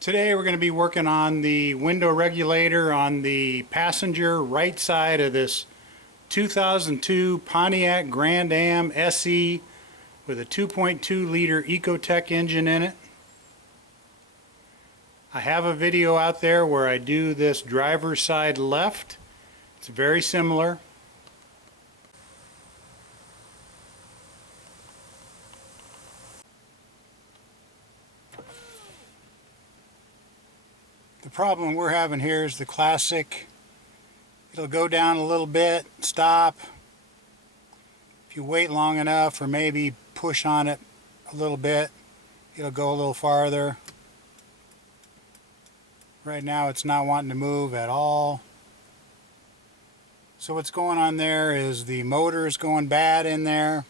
Today we're going to be working on the window regulator on the passenger right side of this 2002 Pontiac Grand Am SE with a 2.2 liter Ecotec engine in it. I have a video out there where I do this driver's side left. It's very similar. The problem we're having here is the classic, it'll go down a little bit, stop. If you wait long enough or maybe push on it a little bit, it'll go a little farther. Right now it's not wanting to move at all. So what's going on there is the motor is going bad in there.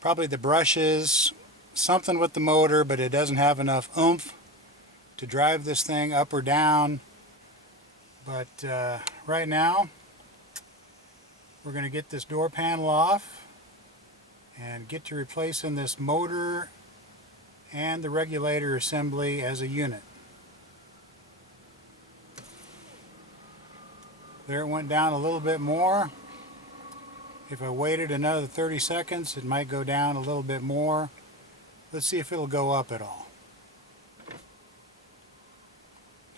Probably the brushes, something with the motor, but it doesn't have enough oomph to drive this thing up or down. But right now we're going to get this door panel off and get to replacing this motor and the regulator assembly as a unit. There it went down a little bit more. If I waited another 30 seconds it might go down a little bit more. Let's see if it'll go up at all.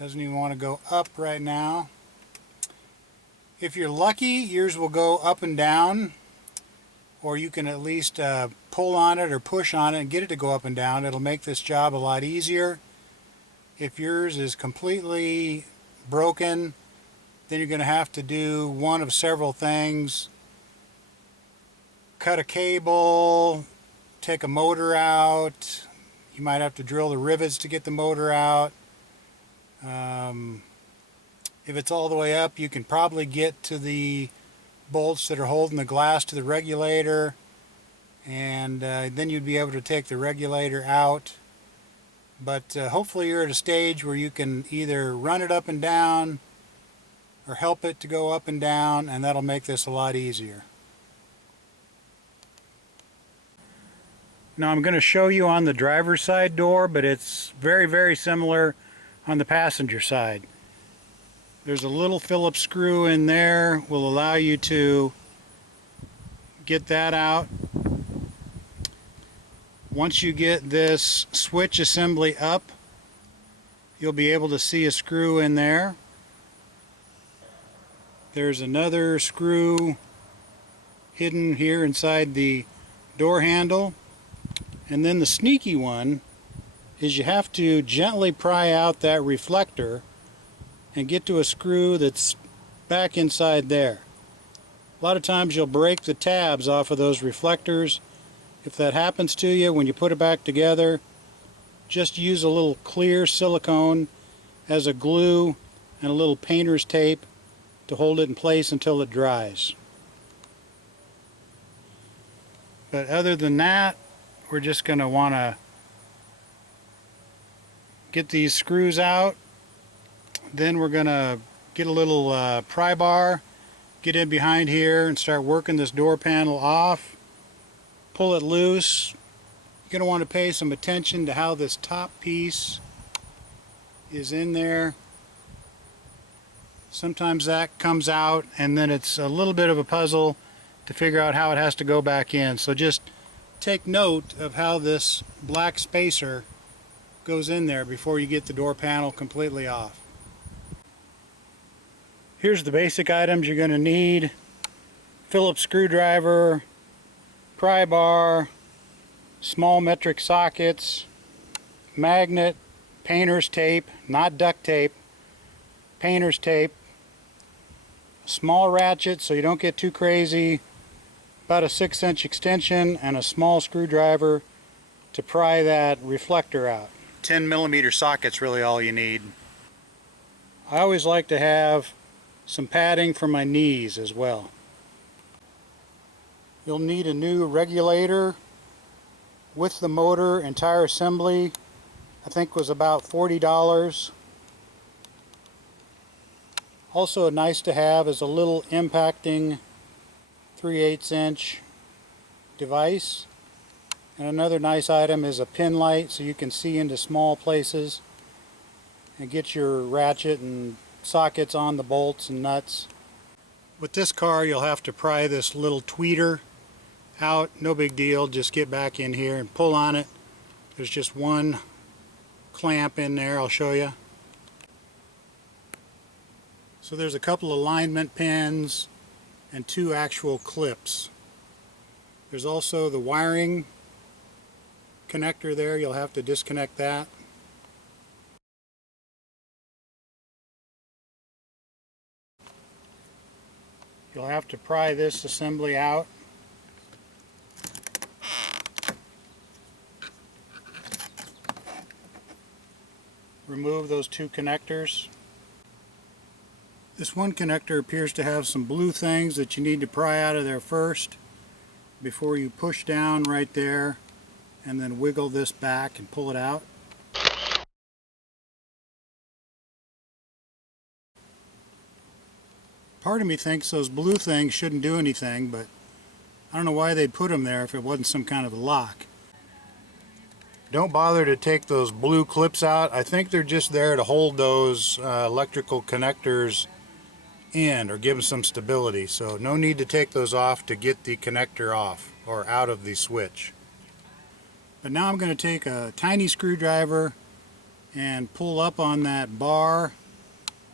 Doesn't even want to go up right now. If you're lucky, yours will go up and down, or you can at least pull on it or push on it and get it to go up and down. It'll make this job a lot easier. If yours is completely broken, then you're going to have to do one of several things. Cut a cable, take a motor out. You might have to drill the rivets to get the motor out. If it's all the way up, you can probably get to the bolts that are holding the glass to the regulator, and then you'd be able to take the regulator out. But hopefully you're at a stage where you can either run it up and down or help it to go up and down, and that'll make this a lot easier. Now I'm going to show you on the driver's side door, but it's very similar on the passenger side. There's a little Phillips screw in there, will allow you to get that out. Once you get this switch assembly up, you'll be able to see a screw in there. There's another screw hidden here inside the door handle. And then the sneaky one is you have to gently pry out that reflector and get to a screw that's back inside there. A lot of times you'll break the tabs off of those reflectors. If that happens to you when you put it back together, just use a little clear silicone as a glue and a little painter's tape to hold it in place until it dries. But other than that, we're just going to want to get these screws out. Then we're going to get a little pry bar, get in behind here and start working this door panel off. Pull it loose. You're going to want to pay some attention to how this top piece is in there. Sometimes that comes out and then it's a little bit of a puzzle to figure out how it has to go back in. So just take note of how this black spacer goes in there before you get the door panel completely off. Here's the basic items you're going to need: Phillips screwdriver, pry bar, small metric sockets, magnet, painter's tape, not duct tape, painter's tape, a small ratchet so you don't get too crazy, about a 6-inch extension, and a small screwdriver to pry that reflector out. 10mm socket's really all you need. I always like to have some padding for my knees as well. You'll need a new regulator with the motor. Entire assembly I think was about $40. Also nice to have is a little impacting 3/8" device. And another nice item is a pin light so you can see into small places. and get your ratchet and sockets on the bolts and nuts. With this car, you'll have to pry this little tweeter out. No big deal, just get back in here and pull on it. There's just one clamp in there, I'll show you. So there's a couple alignment pins and 2 actual clips. There's also the wiring connector there. You'll have to disconnect that. You'll have to pry this assembly out. Remove those 2 connectors. This one connector appears to have some blue things that you need to pry out of there first before you push down right there and then wiggle this back and pull it out. Part of me thinks those blue things shouldn't do anything, but I don't know why they'd put them there if it wasn't some kind of a lock. Don't bother to take those blue clips out. I think they're just there to hold those electrical connectors in or give them some stability. So no need to take those off to get the connector off or out of the switch. But now I'm going to take a tiny screwdriver and pull up on that bar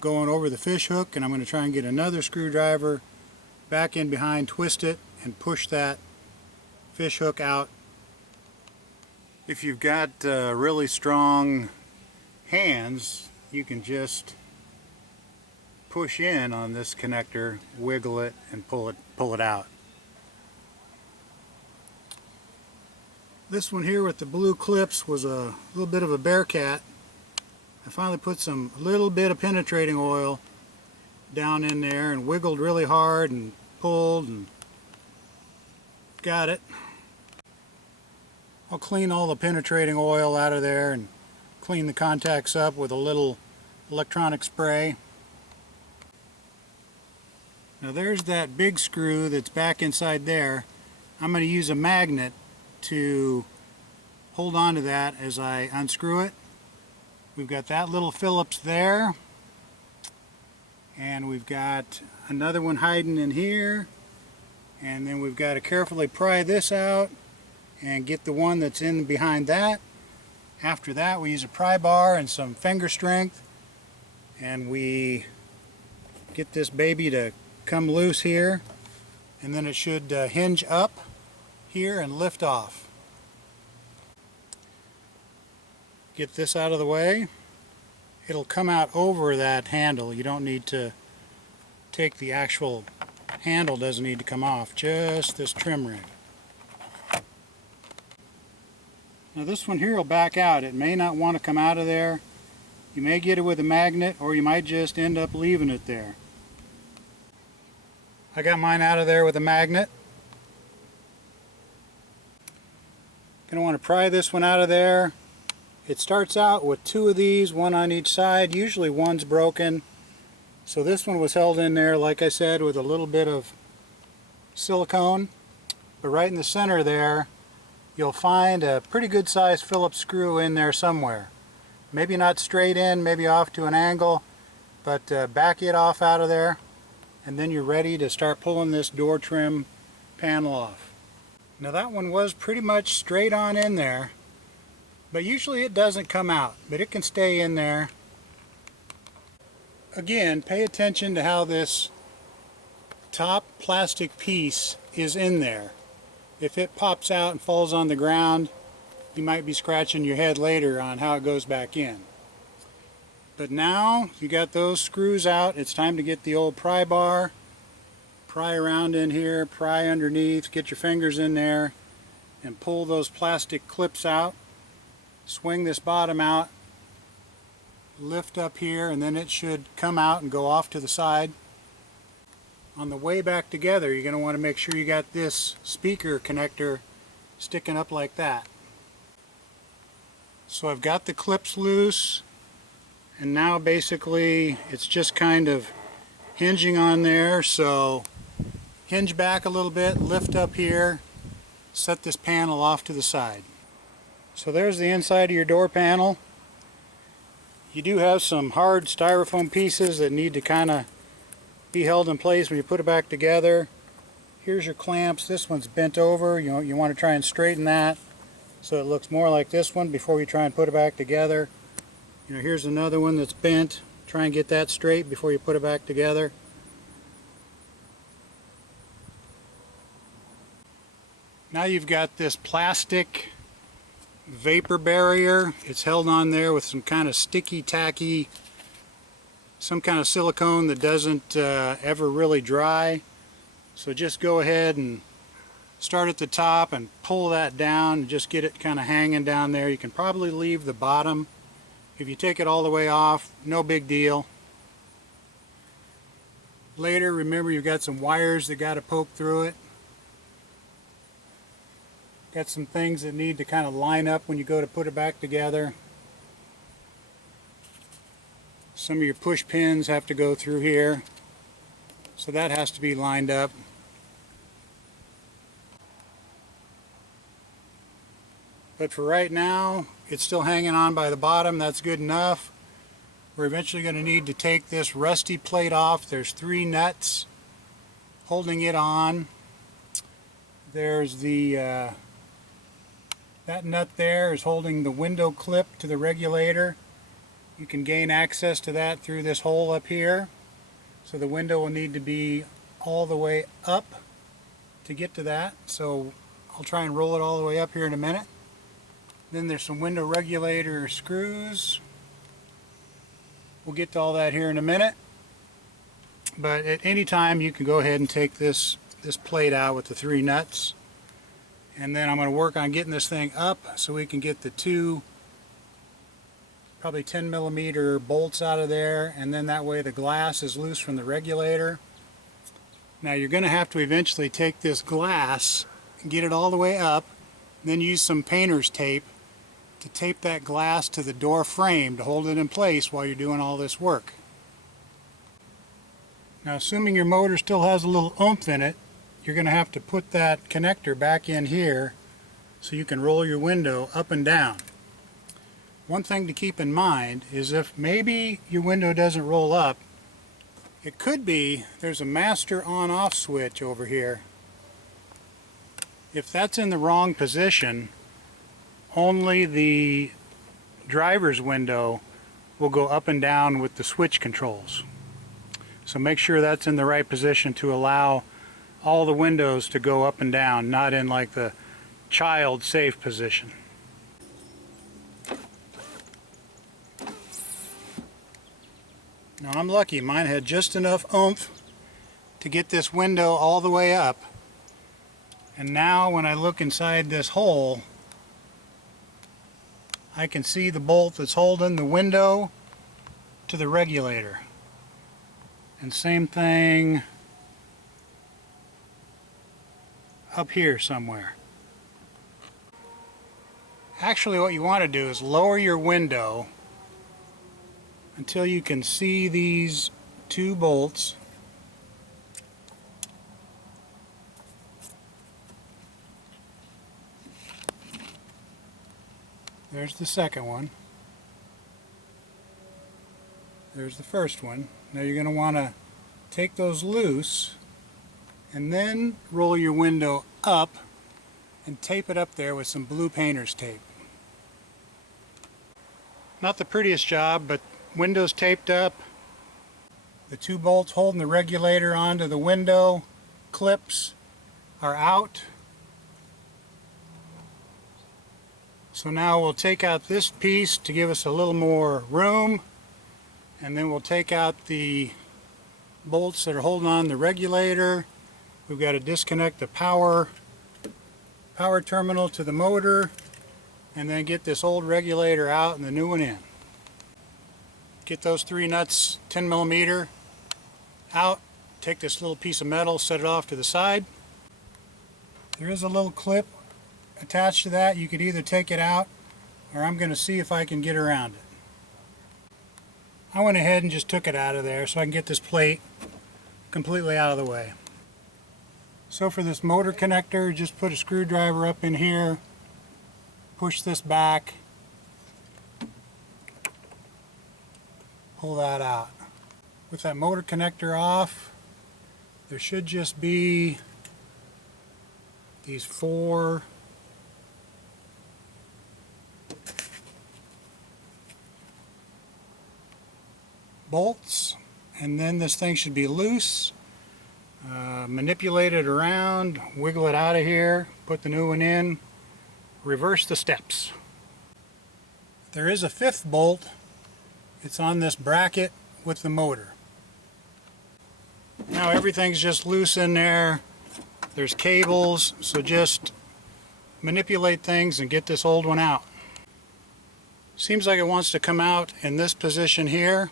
going over the fish hook, and I'm going to try and get another screwdriver back in behind, twist it, and push that fish hook out. If you've got really strong hands, you can just push in on this connector, wiggle it, and pull it out. This one here with the blue clips was a little bit of a bear cat. I finally put a little bit of penetrating oil down in there and wiggled really hard and pulled and got it. I'll clean all the penetrating oil out of there and clean the contacts up with a little electronic spray. Now there's that big screw that's back inside there. I'm going to use a magnet to hold on to that as I unscrew it. We've got that little Phillips there, and we've got another one hiding in here, and then we've got to carefully pry this out and get the one that's in behind that. After that, we use a pry bar and some finger strength, and we get this baby to come loose here, and then it should hinge up here and lift off. Get this out of the way. It'll come out over that handle. You don't need to take the actual handle, doesn't need to come off, just this trim ring. Now this one here will back out. It may not want to come out of there. You may get it with a magnet, or you might just end up leaving it there. I got mine out of there with a magnet. Going to want to pry this one out of there. It starts out with 2 of these, one on each side. Usually one's broken. So this one was held in there, like I said, with a little bit of silicone. But right in the center there, you'll find a pretty good sized Phillips screw in there somewhere. Maybe not straight in, maybe off to an angle, but back it off out of there, and then you're ready to start pulling this door trim panel off. Now that one was pretty much straight on in there, but usually it doesn't come out, but it can stay in there. Again, pay attention to how this top plastic piece is in there. If it pops out and falls on the ground, you might be scratching your head later on how it goes back in. But now you got those screws out, it's time to get the old pry bar, pry around in here, pry underneath, get your fingers in there and pull those plastic clips out. Swing this bottom out, lift up here, and then it should come out and go off to the side. On the way back together, you're going to want to make sure you got this speaker connector sticking up like that. So I've got the clips loose, and now basically it's just kind of hinging on there. So hinge back a little bit, lift up here, set this panel off to the side. So there's the inside of your door panel. You do have some hard styrofoam pieces that need to kind of be held in place when you put it back together. Here's your clamps. This one's bent over. You want to try and straighten that so it looks more like this one before you try and put it back together. Here's another one that's bent. Try and get that straight before you put it back together. Now you've got this plastic vapor barrier. It's held on there with some kind of sticky, tacky, some kind of silicone that doesn't ever really dry. So just go ahead and start at the top and pull that down and just get it kind of hanging down there. You can probably leave the bottom. If you take it all the way off, no big deal. Later, remember you've got some wires that got to poke through it. Got some things that need to kind of line up when you go to put it back together. Some of your push pins have to go through here, so that has to be lined up. But for right now, it's still hanging on by the bottom. That's good enough. We're eventually going to need to take this rusty plate off. There's 3 nuts holding it on. There's the that nut there is holding the window clip to the regulator. You can gain access to that through this hole up here. So the window will need to be all the way up to get to that. So I'll try and roll it all the way up here in a minute. Then there's some window regulator screws. We'll get to all that here in a minute. But at any time you can go ahead and take this plate out with the 3 nuts. And then I'm going to work on getting this thing up so we can get the 2 probably 10mm bolts out of there, and then that way the glass is loose from the regulator. Now you're going to have to eventually take this glass and get it all the way up, and then use some painter's tape to tape that glass to the door frame to hold it in place while you're doing all this work. Now assuming your motor still has a little oomph in it, you're going to have to put that connector back in here so you can roll your window up and down. One thing to keep in mind is if maybe your window doesn't roll up, it could be there's a master on-off switch over here. If that's in the wrong position, only the driver's window will go up and down with the switch controls. So make sure that's in the right position to allow all the windows to go up and down, not in like the child safe position. Now I'm lucky, mine had just enough oomph to get this window all the way up. And now when I look inside this hole, I can see the bolt that's holding the window to the regulator. And same thing up here somewhere. Actually what you want to do is lower your window until you can see these 2 bolts. There's the second one. There's the first one. Now you're going to want to take those loose and then roll your window up and tape it up there with some blue painter's tape. Not the prettiest job, but window's taped up. The 2 bolts holding the regulator onto the window clips are out. So now we'll take out this piece to give us a little more room, and then we'll take out the bolts that are holding on the regulator. We've got to disconnect the power terminal to the motor, and then get this old regulator out and the new one in. Get those 3 nuts, 10mm, out. Take this little piece of metal, set it off to the side. There is a little clip attached to that. You could either take it out, or I'm going to see if I can get around it. I went ahead and just took it out of there so I can get this plate completely out of the way. So for this motor connector, just put a screwdriver up in here, push this back, pull that out. With that motor connector off, there should just be these 4 bolts, and then this thing should be loose. Manipulate it around, wiggle it out of here, put the new one in, reverse the steps. There is a 5th bolt. It's on this bracket with the motor. Now everything's just loose in there. There's cables, so just manipulate things and get this old one out. Seems like it wants to come out in this position here.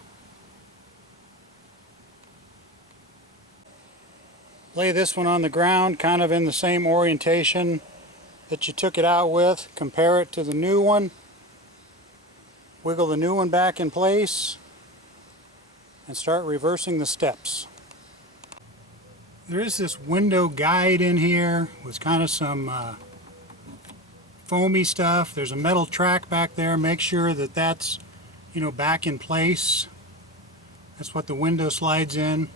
Lay this one on the ground, kind of in the same orientation that you took it out with. Compare it to the new one. Wiggle the new one back in place and start reversing the steps. There is this window guide in here with kind of some foamy stuff. There's a metal track back there. Make sure that that's, back in place. That's what the window slides in.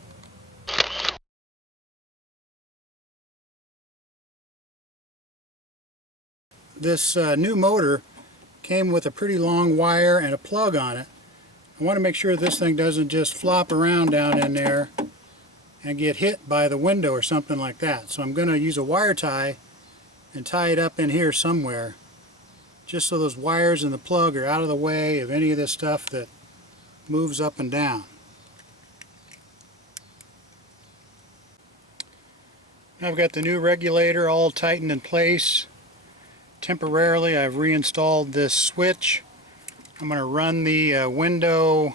This new motor came with a pretty long wire and a plug on it. I want to make sure this thing doesn't just flop around down in there and get hit by the window or something like that. So I'm going to use a wire tie and tie it up in here somewhere, just so those wires and the plug are out of the way of any of this stuff that moves up and down. I've got the new regulator all tightened in place. Temporarily, I've reinstalled this switch. I'm going to run the window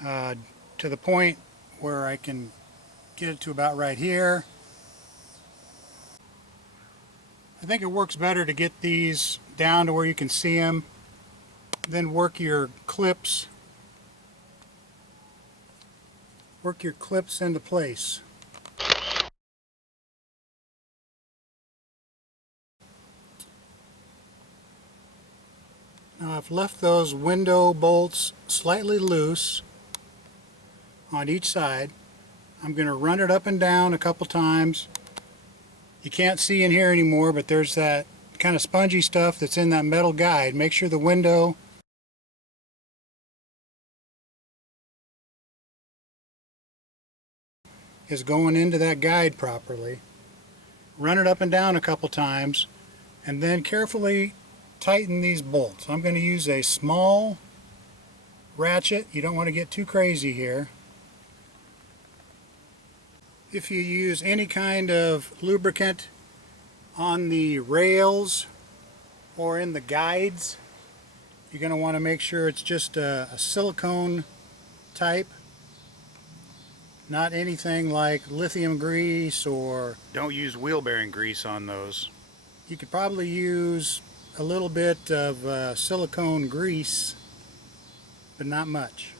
to the point where I can get it to about right here. I think it works better to get these down to where you can see them. Then work your clips into place. Now I've left those window bolts slightly loose on each side. I'm going to run it up and down a couple times. You can't see in here anymore, but there's that kind of spongy stuff that's in that metal guide. Make sure the window is going into that guide properly. Run it up and down a couple times, and then carefully tighten these bolts. I'm going to use a small ratchet. You don't want to get too crazy here. If you use any kind of lubricant on the rails or in the guides, you're going to want to make sure it's just a silicone type, not anything like lithium grease, or don't use wheel bearing grease on those. You could probably use a little bit of silicone grease, but not much.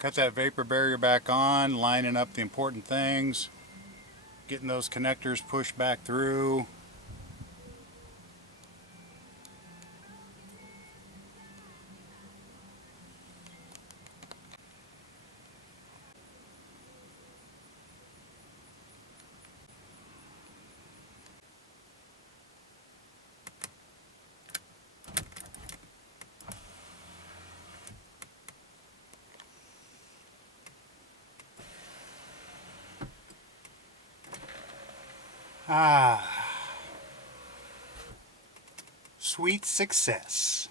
Got that vapor barrier back on, lining up the important things, getting those connectors pushed back through. Ah, sweet success.